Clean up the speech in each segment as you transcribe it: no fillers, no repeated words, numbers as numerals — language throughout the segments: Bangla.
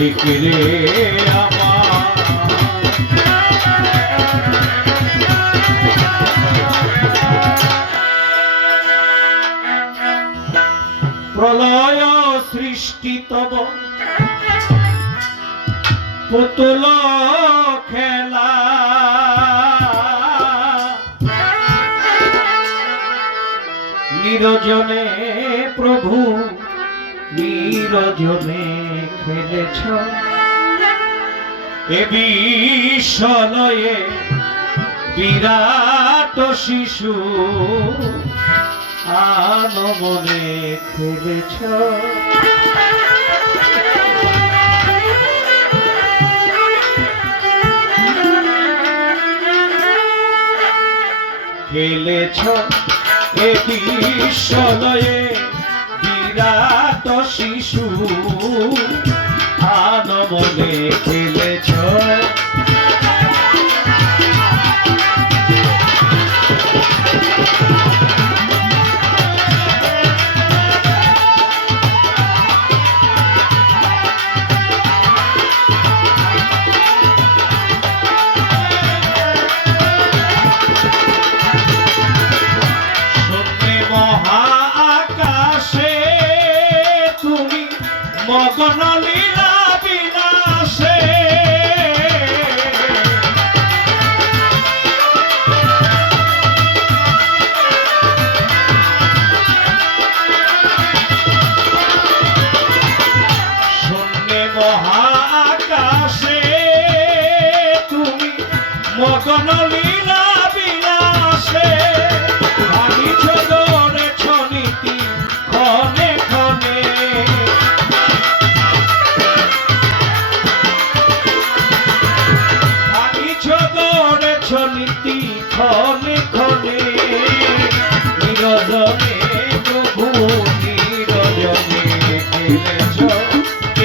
মালিক রে আমার। প্রলয় সৃষ্টি তব পুতুল খেলা, নিরজনে প্রভু নিরজনে খেলেছ, এ বিশ্বলয়ে বিরাট শিশু আনমনে খেলেছ। খেলেছ এ বিশ্বলয়ে বিরাট শিশু আনমনে খেলেছ। মগন লীলা বিলাসে, শূন্যে মহাকাশে তুমি মগন লীলা বিলাসে, ভাঙিছ গড়েছ নীতি ক্ষণে ক্ষণে, নীতি ক্ষণে ক্ষণে, নিরজনে প্রভু নিরজনে খেলেছ,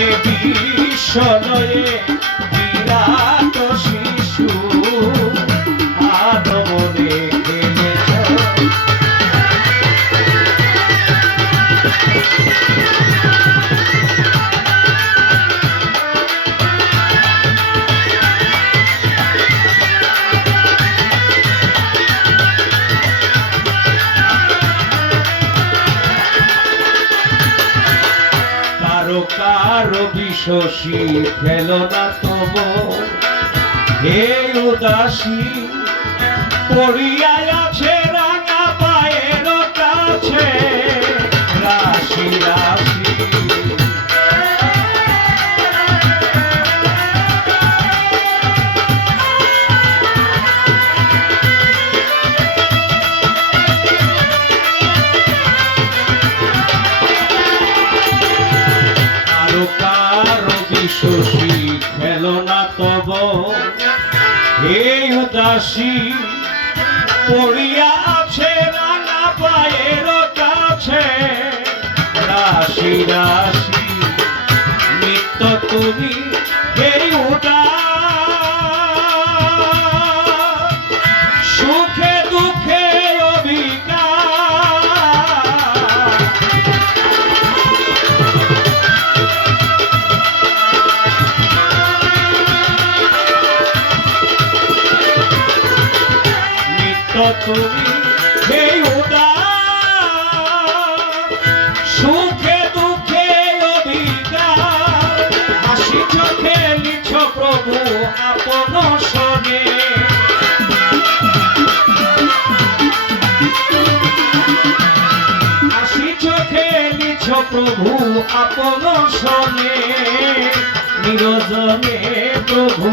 এ বিশ্বলয়ে বিরাট শিশু আনমনে খেলেছ। কারো বিশ্বসী খেলো না তব হে উদাসী, পড়িয়ায় আছে রাঙা পায়ের কাছে রাশি রাশি। শশী খেলো না তব হে উদাসী, পড়িয়া আছে রাঙা পায়ের কাছে রাশি রাশি। নিত্য তুমি হে উদাস, সুখে দুঃখে তুমি হে উদাস, সুখে দুঃখে অবিকার, হাসিছ খেলিছ প্রভু আপন সনে, হাসিছ খেলিছ প্রভু আপন সনে, নিরজনে প্রভু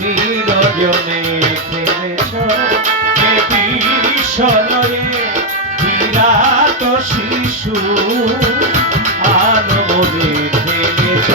নিরজনে খেলেছ, বিশ্বলয়ে বিরাট শিশু আনমনে খেলেছ।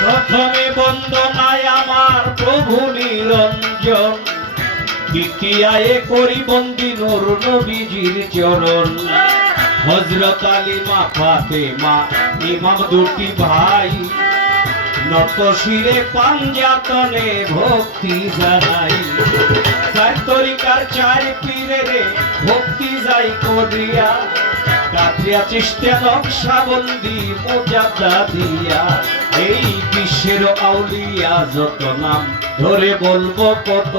প্রথমে বন্দনায় আমার প্রভু নিরঞ্জন, দ্বিতীয়ায় করি বন্দি নূর নবীজির চরণ, হযরত আলী মা ফাতেমা ইমাম দুটি ভাই নত শিরে পাঞ্জাতনে ভক্তি জানাই চার তরিকার চার পীরেরে ভক্তি যাই করিয়া কাতিয়া চিস্তিয়া নকশাবন্দি মুজাদ্দা দিয়া এই বিশ্বের আউলিয়া যত নাম ধরে বলবো কত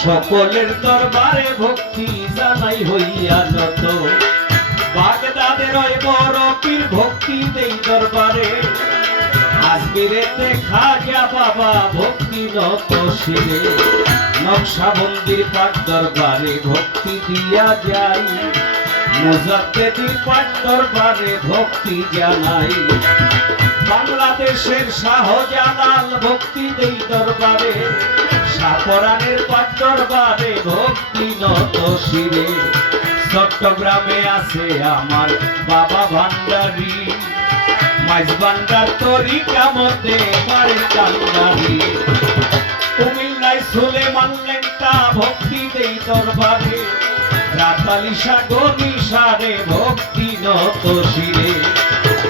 সকলের দরবারে ভক্তি জানাই হইয়া নত বাগদাদের ওই বড় পীর ভক্তি দেই দরবারে আজমিরেতে খাজা বাবা ভক্তি নত শিরে নকশাবন্দির পাক দরবারে ভক্তি দিয়া যাই মুজাদ্দেদির পাক দরবারে ভক্তি জানাই বাংলাদেশের শাহজালাল ভক্তি দেই দরবারে শাহপরানের পাক দরবারে ভক্তি নত শিরে চট্টগ্রামে আছে আমার বাবা ভান্ডারী মাইজ ভান্ডার তরিকা মতে পারের কান্ডারী কুমিল্লায় সুলেমান লেংটা ভক্তি দেই দরবারে রাতালি সাগরী সারে ভক্তি নত শিরে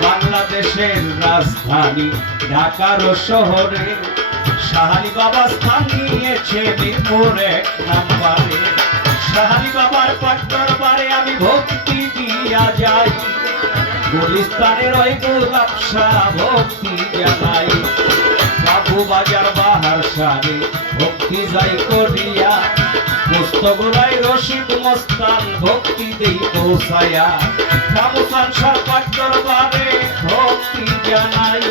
বাংলাদেশের রাজধানী ঢাকার শহরে শাহালি বাবা স্থান নিয়েছে মিরপুর ১ নম্বরে শাহালি বাবার পাক দরবারে আমি ভক্তি দিয়া যাই গুলিস্তানের ওই গোলাপ শাহ ভক্তি জানাই বাবু বাজার বাহার সারে ভক্তি যাই করিয়া পুস্তকগুলাই রশিদ মস্তান ভক্তি দেই পৌঁছায়া কামুসান শাহ পাক দরবারে ভক্তি জানাই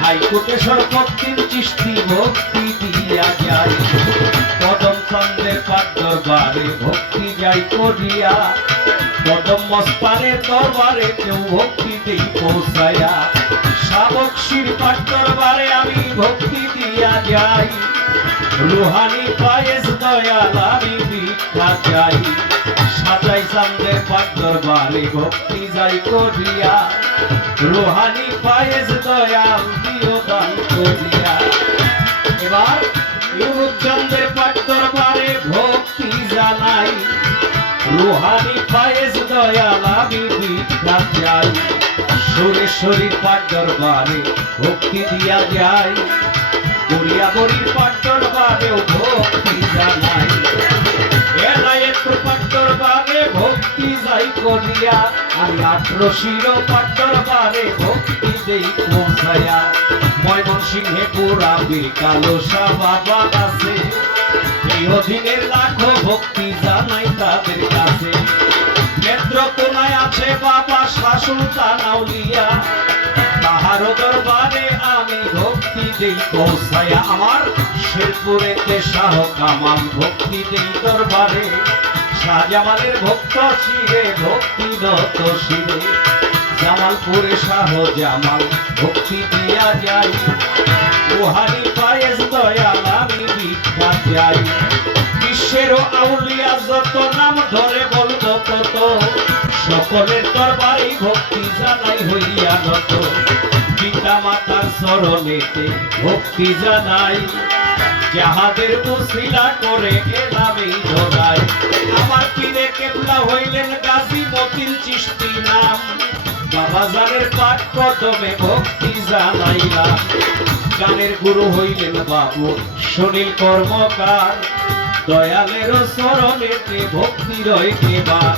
হাইকোর্টেশ্বর পত্তিন চিশতি ভক্তি দিয়া যাই কদম চন্দ্রের পাক দরবারে ভক্তি যাই করিয়া কদম মস্তানের দরবারে কেউ ভক্তি দেই পৌঁছায়া শাবকশির পাক দরবারে আমি ভক্তি দিয়া যাই রুহানি পায়েস দয়াল আমি ভিক্ষা চাই সাজাই চান্দের পাক দরবারে ভক্তি যাই করিয়া রুহানি পায়েস দয়াল দিও দান করিয়া এবার ইউনুস চন্দ্রের পাক দরবারে ভক্তি জানাই রুহানি পায়েস দয়াল আমি ভিক্ষা চাই সুরেশ্বরীর পাক দরবারে ভক্তি দিয়া যাই গড়িয়াবড়ির পাক দরবারেও ভক্তি জানাই এলায়েতের পাক দরবারে ভক্তি যাই করিয়া আমি ১৮ শির পাক দরবারে ভক্তি দেই পৌঁছায়া ময়মনসিংহে পুরাবীর কালো শাহ বাবা আছে এই অধীনের লাখো ভক্তি জানাই তাদের কাছে নেত্রকোনায় আছে বাবা শাহ সুলতান আউলিয়া তাহারও দরবারে আমি ভক্তি দেই পৌঁছায়া আমার শেরপুরেতে শাহ কামাল ভক্তি দেই দরবারে শাহজামালের ভক্ত শিরে ভক্তি নত শিরে জামালপুরে শাহ জামাল ভক্তি দিয়া যাই রুহানি পায়েস দয়াল আমি ভিক্ষা যাই বিশ্বের আউলিয়া যত নাম ধরে বলবো কত সকলের দরবারে ভক্তি জানাই হইয়া নত পিতা মাতার চরণেতে ভক্তি জানাই যাহাদের উসিলা করে এলামেই ধরাই আমার পীরে কেবলা হইলেন গাজী মতিন চিশতি নাম বাবা জানের পাক কদমে ভক্তি জানাইলাম গানের গুরু হইলেন বাবু সুনীল কর্মকার দয়ালের চরণেতে ভক্তি রয় এবার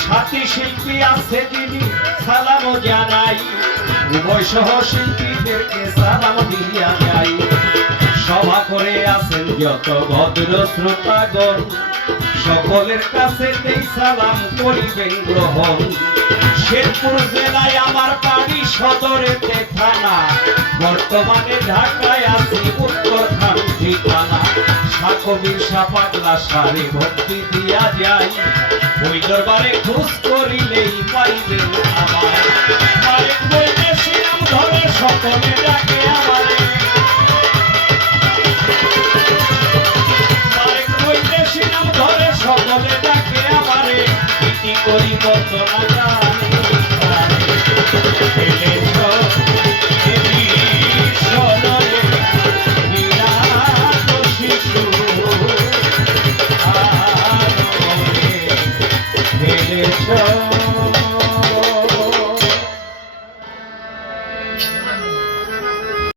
সাথী শিল্পী আছে যিনি সালাম জানাই উভয় সহ শিল্পীদেরকে সালাম দিয়া যাই সভা করে আছেন যত ভদ্র শ্রোতাগণ সকলের কাছে দেই সালাম করিবেন গ্রহণ শেরপুর জেলায় আমার বাড়ি সদরেতে থানা বর্তমানে ঢাকায় আছি উত্তরখান ঠিকানা সাকবির সাপাগলা সারে ভক্তি দিয়া যাই ওই দরবারে খোঁজ করিলেই পাইবেন আমায় আরেক বৈদেশি নাম ধরে সকলে ডাকে আমারে আরেক বৈদেশি নাম ধরে সকলে ডাকে আমারে কি করি বন্দনা জানি শিশু